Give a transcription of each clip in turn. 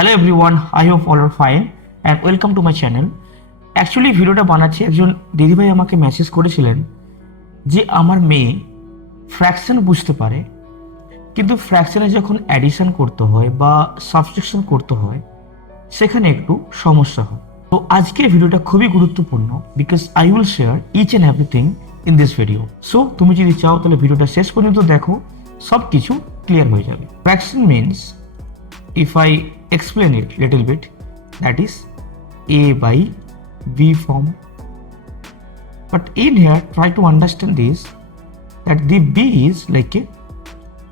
Hello everyone, I hope all are fine and welcome to my channel. Actually ভিডিওটা বানাচ্ছি, একজন দিদিভাই আমাকে মেসেজ করেছিলেন যে আমার মেয়ে ফ্র্যাকশন বুঝতে পারে, কিন্তু ফ্র্যাকশনে যখন অ্যাডিশন করতে হয় বা সাবট্রাকশন করতে হয় সেখানে একটু সমস্যা হয়। তো আজকের ভিডিওটা খুবই গুরুত্বপূর্ণ because I will share each and everything in this video. So তুমি যদি চাও তাহলে ভিডিওটা শেষ পর্যন্ত দেখো, সব কিছু ক্লিয়ার হয়ে যাবে। Fraction means, if I explain it little bit, that is a by b form. But in here try to understand this, that the b is like a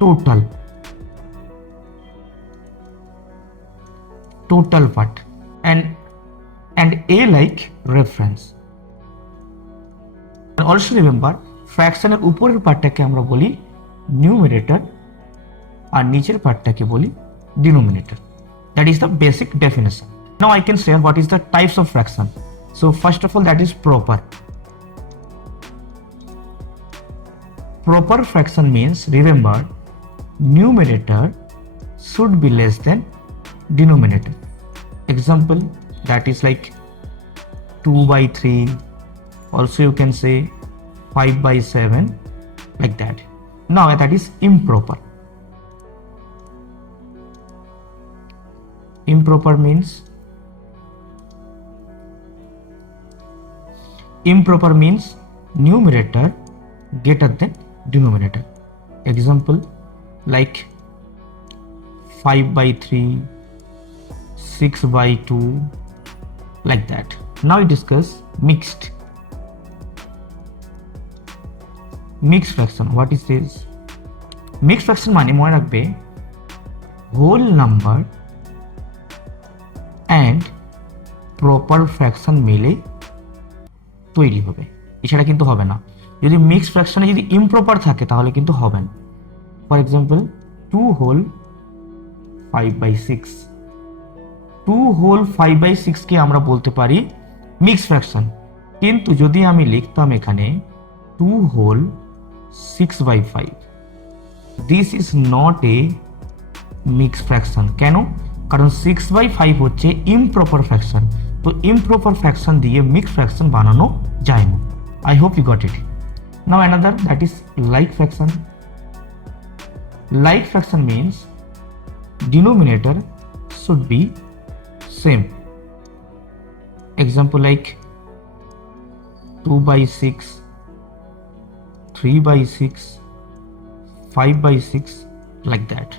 total part, and a like reference. And also remember, fraction এর উপরের পার্টটাকে আমরা বলি numerator আর নিচের পার্টটাকে বলি denominator. That is the basic definition. Now I can say what is the types of fraction. So first of all, that is proper. Proper fraction means, remember, numerator should be less than denominator. Example, that is like 2 by 3. Also you can say 5 by 7, like that. Now that is improper. Improper means numerator greater than denominator. Example like 5 by 3, 6 by 2, like that. Now we discuss mixed fraction. What is this? Mixed fraction মানে মনে রাখবে whole number and proper fraction মিলে তৈরি হবে, এছাড়া কিন্তু হবে না। যদি মিক্সড ফ্র্যাকশনে যদি ইমপ্রপার থাকে তাহলে কিন্তু হবে না। ফর এক্সাম্পল 2 হোল 5/6, 2 হোল 5/6 কে আমরা বলতে পারি মিক্সড ফ্র্যাকশন। কিন্তু যদি আমি লিখতাম এখানে 2 whole 6/5, this is not a mixed fraction. কেন? কারণ 6/5 হচ্ছে ইমপ্রপার ফ্র্যাকশন। তো ইমপ্রপার ফ্র্যাকশন দিয়ে মিক্সড ফ্র্যাকশন বানানো যায় না। I hope you got it. Now another, that is like fraction. Like fraction means denominator should be same. Example like 2/6, 3/6, 5/6, like that.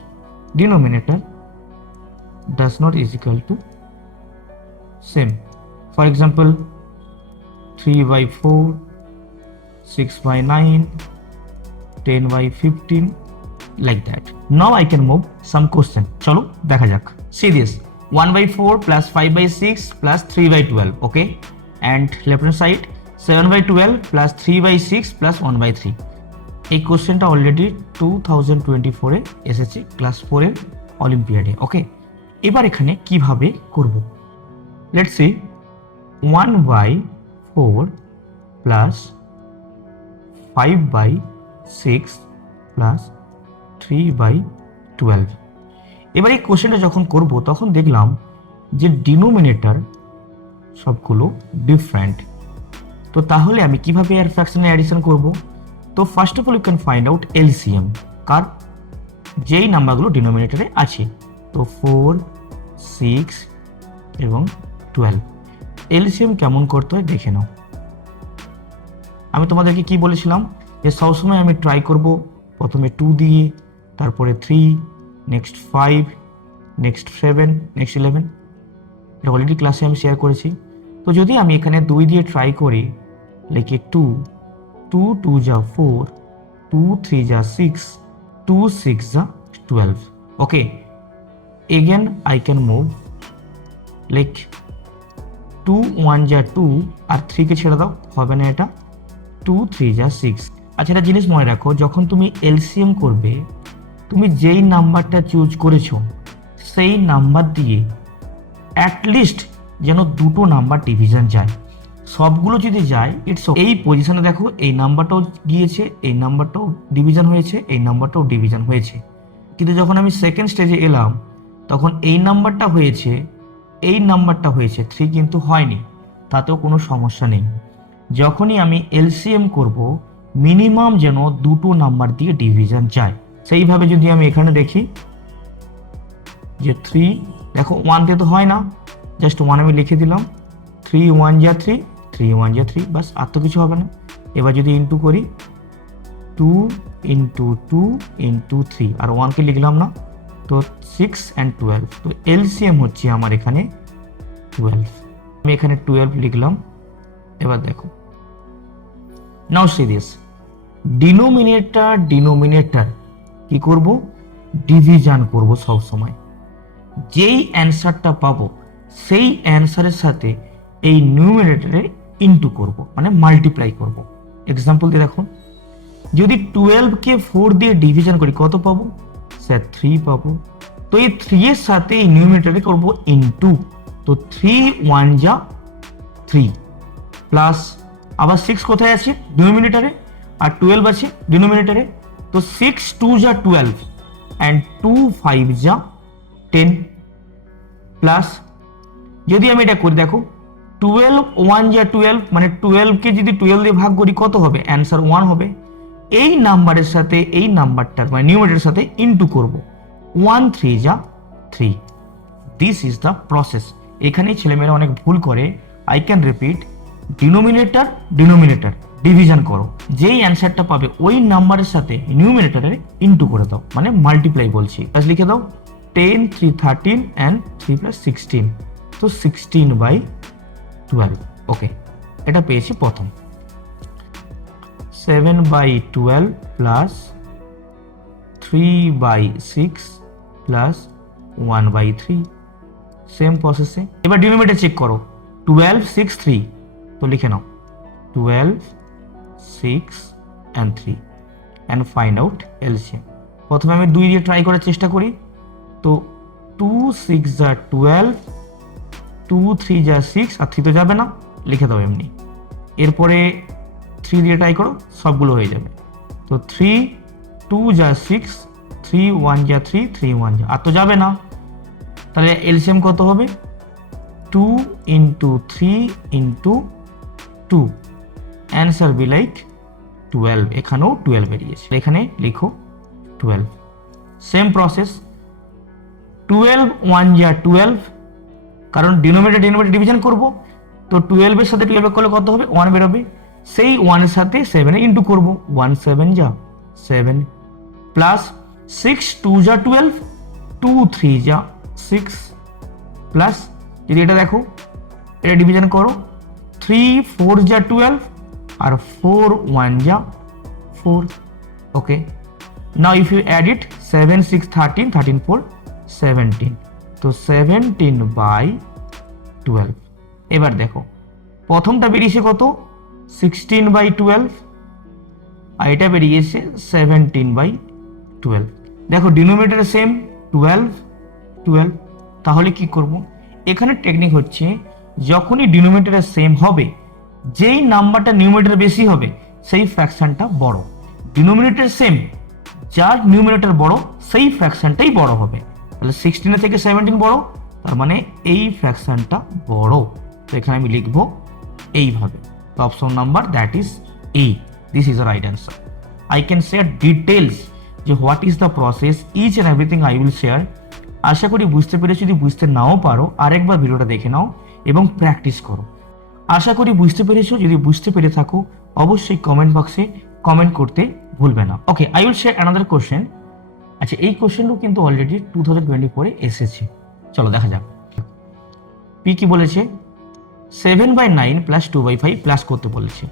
Denominator does not is equal to same. For example 3/4, 6/9, 10/15, like that. Now I can move some question. চলো দেখা যাক। See this, 1/4 plus 5/6 plus 3/12, okay, and left hand side 7/12 plus 3/6 plus 1/3. এই কোশ্চেনটা already 2024 এ এসেছে class 4 এর অলিম্পিয়াডে। ওকে, এবার এখানে কিভাবে করব, লেটস সি। 1/4 plus 5/6 plus 3/12। এবার এই কোশ্চেনটা যখন করব তখন দেখলাম যে ডিনোমিনেটর সবগুলো ডিফারেন্ট। তো তাহলে আমি কিভাবে এর ফ্র্যাকশনে অ্যাডিশন করব? তো first of all you can find out LCM, কার যেই নাম্বারগুলো ডিনোমিনেটরে আছে। তো 4, 6 এবং 12। এলসিএম কেমন করতে হয় দেখে নাও। আমি তোমাদেরকে কি বলেছিলাম যে সবসময় আমি ট্রাই করব প্রথমে 2 দিয়ে, তারপরে 3, নেক্সট 5, নেক্সট 7, নেক্সট 11। এটা অলরেডি ক্লাসে আমি শেয়ার করেছি। তো যদি আমি এখানে 2 দিয়ে ট্রাই করি, লিখে 2, 2 2 যা 4, 2 3 যা 6, 2 6 যা 12। ওকে, again I can move like 2 1 যা 2 আর 3 কে ছেড়ে দাও, হবে না এটা। 2 3 যা 6। আচ্ছা, একটা জিনিস মনে রাখো, যখন তুমি এলসিএম করবে তুমি যেই নাম্বারটা চুজ করেছো সেই নাম্বার দিয়ে অ্যাটলিস্ট যেন দুটো নাম্বার ডিভিশন যায়। সবগুলো যদি যায় ইটস এই পজিশনে দেখো, এই নাম্বারটাও গিয়েছে, এই নাম্বারটাও ডিভিশন হয়েছে, এই নাম্বারটাও ডিভিশন হয়েছে। কিন্তু যখন আমি সেকেন্ড স্টেজে এলাম তখন এই নাম্বারটা হয়েছে, এই নাম্বারটা হয়েছে 3 কিন্তু হয়নি, তাতেও কোনো সমস্যা নেই। যখনই আমি এলসিএম করব মিনিমাম যেন দুটো নাম্বার দিয়ে ডিভিশন যায়। সেইভাবে যদি আমি এখানে দেখি যে 3, দেখো 1 দিয়ে তো হয় না, জাস্ট 1 আমি লিখে দিলাম, 3 1 যা 3, 3 1 যা 3, বাস, আর তো কিছু হবে না। এবার যদি ইন্টু করি 2 ইন্টু 2 ইন্টু 3, আর 1কে লিখলাম না, তো 6 and 12, তো এলসিএম হচ্ছে আমার এখানে 12। আমি এখানে 12 লিখলাম। এবার দেখো, নাও সি দিস, ডিনোমিনেটর কি করব, ডিভিশন করব সব সময়। যেই অ্যান্সারটা পাবো সেই অ্যান্সারের সাথে এই নিউমিনেটরে ইনটু করব, মানে মাল্টিপ্লাই করব। এক্সাম্পল দিয়ে দেখুন, যদি 12 কে 4 দিয়ে ডিভিশন করি কত পাবো স্যার, 3 পাবো। তো এই 3 এর সাথে এই নিউমিনেটরে করব ইনটু, তো 3 1 যা 3 প্লাস, আবার 6 কোথায় আছে ডিনোমিনেটরে, আর 12 আছে ডিনোমিনেটরে, তো 6 2 যা 12 and 2 5 যা 10 প্লাস, যদি আমি এটা করি দেখো 12 1 যা 12, মানে 12 কে যদি 12 দিয়ে ভাগ করি কত হবে, অ্যান্সার 1 হবে। এই নাম্বারের সাথে এই নাম্বারটার মানে নিউমারেটরের সাথে ইনটু করব, 1 3 যা 3। This is the process. এখানেই ছেলেমেয়েরা অনেক ভুল করে। I can repeat, denominator division করো, যেই অ্যান্সারটা পাবে ওই নাম্বারের সাথে নিউমিনেটরে ইনটু করে দাও, মানে মাল্টিপ্লাই বলছি। লিখে দাও 10 3 13 and 3 plus 16, তো 16/12। ওকে, এটা পেয়েছি প্রথম। 7/12 প্লাস 3/6 প্লাস 1/3, সেম প্রসেসে। এবার ডিনোমিনেটর চেক করো, 12 6 3, তো লিখে নাও 12 6 and 3 and find out LCM। প্রথমে আমি 2 দিয়ে ট্রাই করার চেষ্টা করি, তো 2 6 যা 12, 2 3 যা 6, আর 3 তো যাবে না, লিখে দাও এমনি। এরপরে 3 দিয়ে ট্রাই করো, সবগুলো হয়ে যাবে। তো 3 2 যা 6, 3 1 যা 3, 3 1 যা, আর তো যাবে না, তাহলে এলসিএম কত হবে, 2 into 3 into 2, answer be like 12। এখানেও 12 বেরিয়েছে, এখানে লিখো 12। সেম প্রসেস, 12 1 যা 12, কারণ ডিনোমিনেটর ডিভিশন করব, তো 12 এর সাথে 12 করলে কত হবে, 1 বেরোবে। সেই 1 এর সাথে 7 এ ইনটু করব, 1 7 যা 7 প্লাস 6 2 যা 12, 2 3 যা 6 প্লাস, যদি এটা দেখো এটা ডিভিশন করো, 3 4 যা 12 আর 4 1 যা 4। Okay, now if you add it 7 6 13 13 4 17, তো 17/12। এবার দেখো প্রথমটা বেরিয়েছে কত, 16/12, আর এটা বেরিয়েছে 17/12। দেখো ডিনোমিনেটর সেম 12 12, তাহলে কি করব, এখানে টেকনিক হচ্ছে যখনই ডিনোমিনেটর সেম হবে, যেই নাম্বারটা নিউমিনেটর বেশি হবে সেই ফ্র্যাকশনটা বড়। ডিনোমিনেটর সেম, যার নিউমিনেটর বড় সেই ফ্র্যাকশনটাই বড় হবে। তাহলে 16 থেকে 17 বড়, তার মানে এই ফ্র্যাকশনটা বড়। তো এখানে আমি লিখব এইভাবে। তো option number that is A, this is the right answer. I can share details যে what is the process, each and everything I will share. আশা করি বুঝতে পেরেছি, যদি বুঝতে নাও পারো আরেকবার ভিডিওটা দেখে নাও এবং প্র্যাকটিস করো। আশা করি বুঝতে পেরেছো, যদি বুঝতে পেরে থাকো অবশ্যই কমেন্ট বক্সে কমেন্ট করতে ভুলবে না। Okay, I will share another question. আচ্ছা, এই কোশ্চেনটাও কিন্তু অলরেডি 2024 এসেছে, চলো দেখা যাক। পি কি বলেছে, 7/9 প্লাস 2/5 প্লাস করতে বলেছে।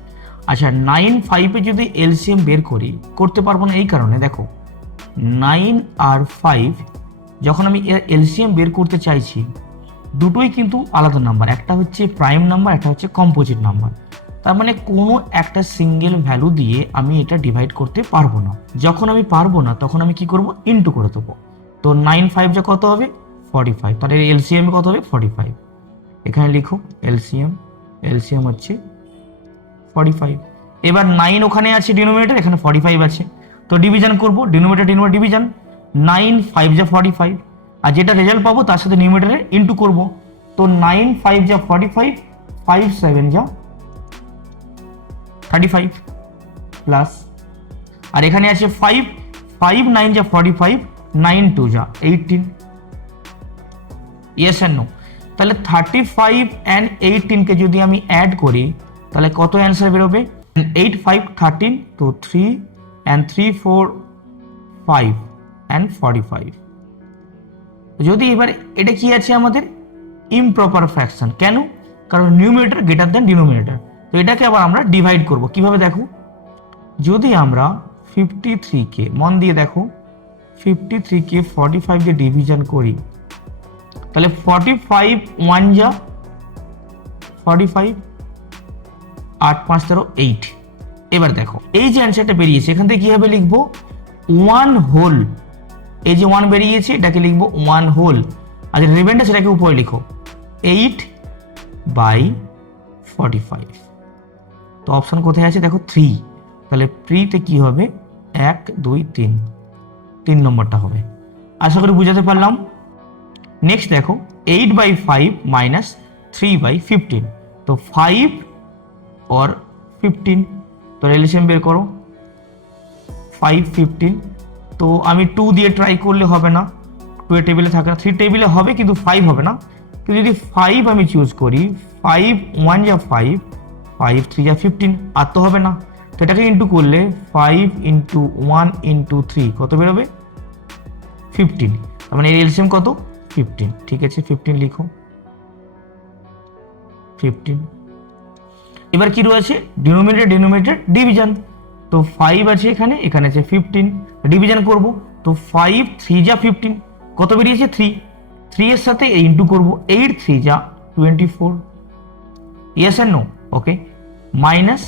আচ্ছা, 9 5 এ যদি এলসিএম বের করি, করতে পারবো না এই কারণে, দেখো 9 আর 5 যখন আমি এলসিএম বের করতে চাইছি, দুটোই কিন্তু আলাদা নাম্বার, একটা হচ্ছে প্রাইম নাম্বার, একটা হচ্ছে কম্পোজিট নাম্বার। তার মানে কোনো একটা সিঙ্গেল ভ্যালু দিয়ে আমি এটা ডিভাইড করতে পারবো না। যখন আমি পারবো না তখন আমি কি করব, ইনটু করে দেবো। তো 9 5 যা কত হবে, 45, তাহলে এলসিএম কত হবে, 45। এখানে লিখো এলসিএম হচ্ছে 45। এবার 9 ওখানে আছে ডিনোমিনেটর, এখানে 45 আছে, তো ডিভিশন করব, ডিনোমিনেটর ডিভিশন, 9 5 যা 45, আর যেটা রেজাল্ট পাবো তার সাথে নিউমিনেটরে ইন্টু করবো। তো 9 5 যা 45, 5 7 যা 35 প্লাস, আর এখানে আছে 5 5 9 যা 45, 9 2 যা 18। Yes and no? তাহলে 35 অ্যান্ড 18 কে যদি আমি অ্যাড করি তাহলে কত অ্যান্সার বেরোবে? 8 5 13, তো 3 and 3 4 5 and 45। যদি এবার এটা কি আছে আমাদের ইমপ্রপার ফ্র্যাকশন, কেন? কারণ নিউমিনেটর গ্রেটার দেন ডিনোমিনেটর। তো এটাকে আবার আমরা ডিভাইড করব কিভাবে দেখো, যদি আমরা 53 কে, মন দিয়ে দেখো, 53 কে 45 দিয়ে ডিভিশন করি তাহলে 45 1 যা 45, 8 5 13 8। এবার দেখো এই যে অ্যান্সারটা বেরিয়েছে এখান থেকে কিভাবে লিখবো? 1 হোল, এই যে 1 বেরিয়েছে এটাকে লিখবো 1 হোল, আর যে রিমাইন্ডার সেটাকে উপরে লিখো 8/45। তো অপশন কোথায় আছে দেখো 3, তাহলে প্রিতে কি হবে 1 2 3, 3 নম্বরটা হবে। আশা করি বুঝাতে পারলাম। নেক্সট দেখো 8/5 মাইনাস 3/15, তো 5 और 15, তো রিলেশন বের করো 5 15। তো আমি 2 দিয়ে ট্রাই করলে হবে না, 2 এর টেবিলে থাকে না, 3 টেবিলে হবে কিন্তু 5 হবে না। কিন্তু যদি 5 আমি চুজ করি, 5 1 যা 5, 5 3 যা 15, আর তো হবে না। তো এটাকে ইন্টু করলে 5 ইন্টু 1 ইন্টু 3 কত বেরোবে? 15। তার মানে এলসিএম কত? 15। ঠিক আছে 15 লিখো 15। এবার কি রয়েছে? Denominator denominator division. তো 5 আছে এখানে, এখানে আছে 15, ডিভিশন করব। তো 5 3 যা 15, কত বেরিয়েছে? 3। 3 এর সাথে ইন্টু করব, 8 3 যা 24। Yes and no? Okay. Minus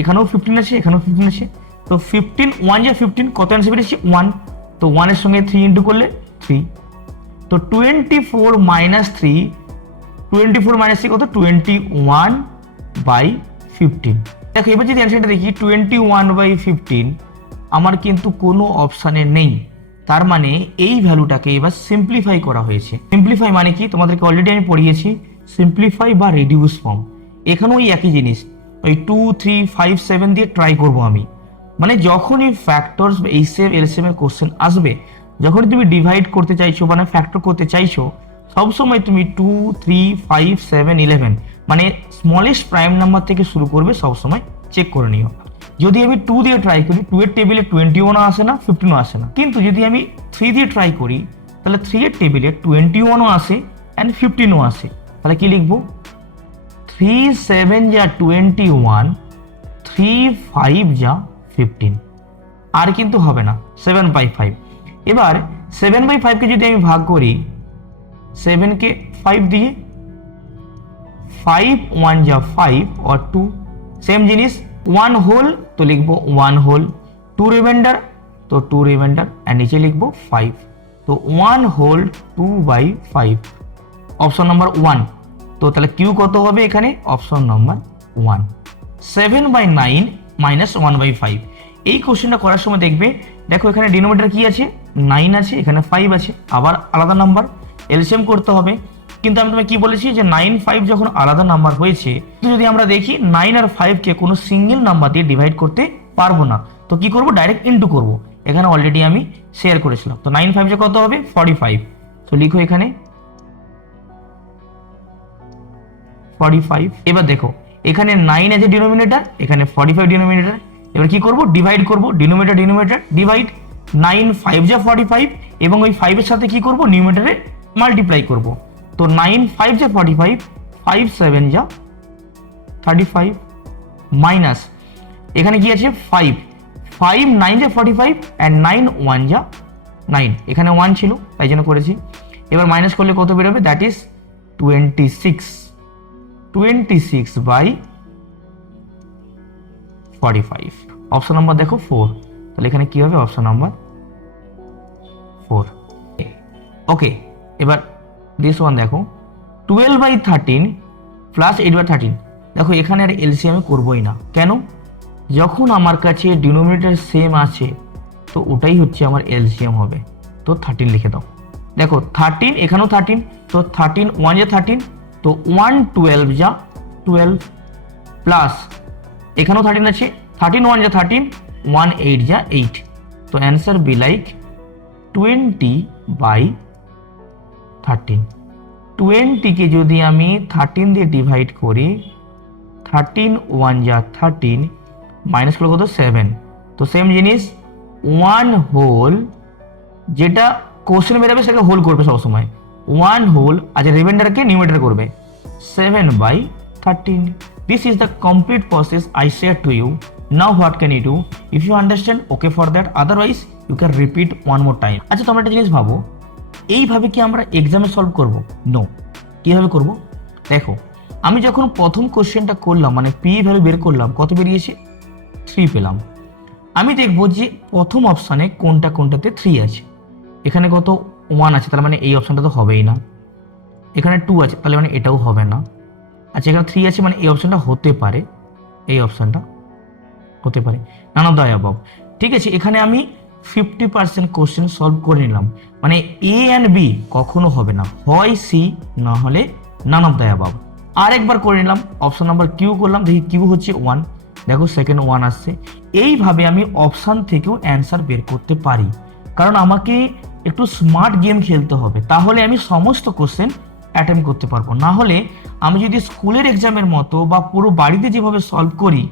এখানেও 15 আছে, এখানেও 15 আছে। তো 15 1 যা 15, কত অ্যান্সার বেরিয়েছে? 1। তো 1 এর সঙ্গে 3 ইন্টু করলে 3। তো 24 মাইনাস 3, 24 মাইনাস 3 কত? 21/15। দেখো এবার যদি অ্যান্সারটা দেখি 21/15 আমার কিন্তু কোনো অপশানে নেই, তার মানে এই ভ্যালুটাকে এবার সিম্পলিফাই করা হয়েছে। সিম্পলিফাই মানে কি তোমাদেরকে অলরেডি আমি পড়িয়েছি, সিম্পলিফাই বা রিডিউস ফর্ম। এখানেও ওই একই জিনিস, ওই 2 3 5 7 দিয়ে ট্রাই করব আমি। মানে যখনই ফ্যাক্টরস বা এইচসিএফ এলসিএম এর কোশ্চেন আসবে, যখনই তুমি ডিভাইড করতে চাইছো মানে ফ্যাক্টর করতে চাইছো, সবসময় তুমি 2 3 5 7 11 মানে স্মলেস্ট প্রাইম নাম্বার থেকে শুরু করবে, সবসময় চেক করে নিও। যদি আমি 2 দিয়ে ট্রাই করি, 2 এর টেবিলে 21ও আসে না, 15ও আসে না। কিন্তু যদি আমি 3 দিয়ে ট্রাই করি তাহলে 3 এর টেবিলে 21ও আসে অ্যান্ড 15ও আসে। তাহলে কি লিখবো? 3 7 যা 21, 3 5 যা 15, আর কিন্তু হবে না 7/5। এবার 7/5 কে যদি আমি ভাগ করি, 7 কে 5 দিয়ে, 5 1 যা 5 और 2, সেম জিনিস। 1 হোল তো লিখবো 1 হোল, 2 রিমাইন্ডার তো 2 রিমাইন্ডার, আর নিচে লিখবো 5। তো 1 হোল 2/5, অপশন নাম্বার 1। তো তাহলে কিউ কত হবে এখানে? Option number 1। 7/9 মাইনাস 1/5। এই কোশ্চেনটা করার সময় দেখবে, দেখো এখানে ডিনোমিনেটর কি আছে? 9 আছে, এখানে 5 আছে, আবার আলাদা নাম্বার, এলসিএম করতে হবে। কিন্তু আমি তোমাকে কি বলেছি যে 9 5 যখন আলাদা নাম্বার হয়েছে, যদি আমরা দেখি 9 আর 5 কে কোনো সিঙ্গেল নাম্বার দিয়ে ডিভাইড করতে পারবো না, তো কি করব? ডাইরেক্ট ইন্টু করব। এখানে অলরেডি আমি শেয়ার করেছিলাম। তো 9 5 কত হবে? 45। তো লিখো এখানে 45। এবার দেখো এখানে 9 আছে ডিনোমিনেটর, এখানে 45 ডিনোমিনেটর। এবার কি করব? ডিভাইড করব, ডিনোমিনেটর ডিনোমিনেটর ডিভাইড। 9 5 যা 45, এবং ওই 5 এর সাথে কি করব? নিউমিনেটরে মাল্টিপ্লাই করব। তো 9 5 যা 45, 5 7 যা 35, মাইনাস এখানে কি আছে? 5 5 9 যা 45 অ্যান্ড 9 1 যা 9, এখানে 1 ছিল তাই জন্য করেছি। এবার মাইনাস করলে কত বেরোবে? That is 26/45। অপশন নাম্বার দেখো 4। তাহলে এখানে কি হবে? Option number 4। ওকে, এবার দিস ওয়ান দেখো 12/13 প্লাস 8/13। দেখো এখানে আর এলসিএম করবোই না, কেন? যখন আমার কাছে ডিনোমিনেটর সেম আছে তো ওটাই হচ্ছে আমার এলসিএম হবে। তো 13 লিখে দাও। দেখো 13, এখানেও 13, তো 13 1 যা 13, তো 112 যা 12 প্লাস এখানেও 13 আছে, 13 1 যা 13, 1 8 যা 8, তো অ্যান্সার বি লাইক 20/13। 20 কে যদি আমি 13 দিয়ে ডিভাইড করি, 13 1 যা 13, মাইনাস করলে কত 7, তো সেম জিনিস 1 হোল, যেটা কোশ্চেন বেরোবে সেটাকে হোল করবে সবসময়, 1 হোল আজ রিমাইন্ডারকে নিউমেরেটর করবে 7/13। This is the complete process I share to you. Now what can you do? If you understand, okay for that, otherwise you can repeat one more time. আচ্ছা, তোমরা একটা জিনিস ভাবো, এইভাবে কি আমরা এক্সামে সলভ করব? নো। কিভাবে করব? দেখো, আমি যখন প্রথম কোশ্চেনটা করলাম, মানে পি ভ্যালু বের করলাম, কত বেরিয়েছে? 3 পেলাম। আমি দেখবো যে প্রথম অপশানে কোনটা কোনটাতে 3 আছে। এখানে কত 1 আছে, তার মানে এই অপশানটা তো হবেই না। এখানে 2 আছে, তাহলে মানে এটাও হবে না। আচ্ছা, এখানে 3 আছে, মানে এই অপশানটা হতে পারে, এই অপশানটা হতে পারে, নান অফ দ্য অ্যাবভ। ঠিক আছে, এখানে আমি 50% কোশ্চেন সলভ করে নিলাম, মানে এ অ্যান্ড বি কখনো হবে না, হয় সি, না হলে নান অফ দ্য অ্যাবভ। আরেকবার করে নিলাম, অপশন নাম্বার কিউ করলাম, দেখি কিউ হচ্ছে 1, দেখো সেকেন্ড 1 আসছে। এইভাবে আমি অপশান থেকেও অ্যান্সার বের করতে পারি, কারণ আমাকে একটু স্মার্ট গেম খেলতে হবে, তাহলে আমি সমস্ত কোশ্চেন অ্যাটেম্প করতে পারবো। না হলে আমি যদি স্কুলের এক্সামের মতো বা পুরো বাড়িতে যেভাবে সলভ করি,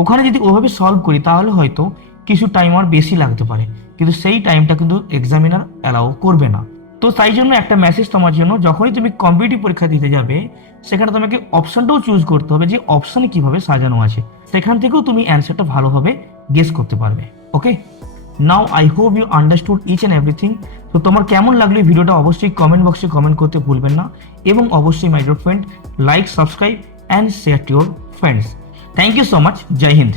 ওখানে যদি ওভাবে সলভ করি, তাহলে হয়তো কিছু টাইম আর বেশি লাগতে পারে, কিন্তু সেই টাইমটা কিন্তু এক্সামিনার অ্যালাউ করবে না। তো তাই জন্য একটা মেসেজ তোমার জন্য, যখনই তুমি কম্পিটিটিভ পরীক্ষা দিতে যাবে, সেখানে তোমাকে অপশনটাও চুজ করতে হবে যে অপশনে কিভাবে সাজানো আছে, সেখান থেকেও তুমি অ্যান্সারটা ভালোভাবে গেস করতে পারবে। Okay, now I hope you understood each and everything. তো তোমার কেমন লাগলো এই ভিডিওটা অবশ্যই কমেন্ট বক্সে কমেন্ট করতে ভুলবেন না, এবং অবশ্যই my dear friend, like, subscribe and share to your friends. Thank you so much. Jai Hind.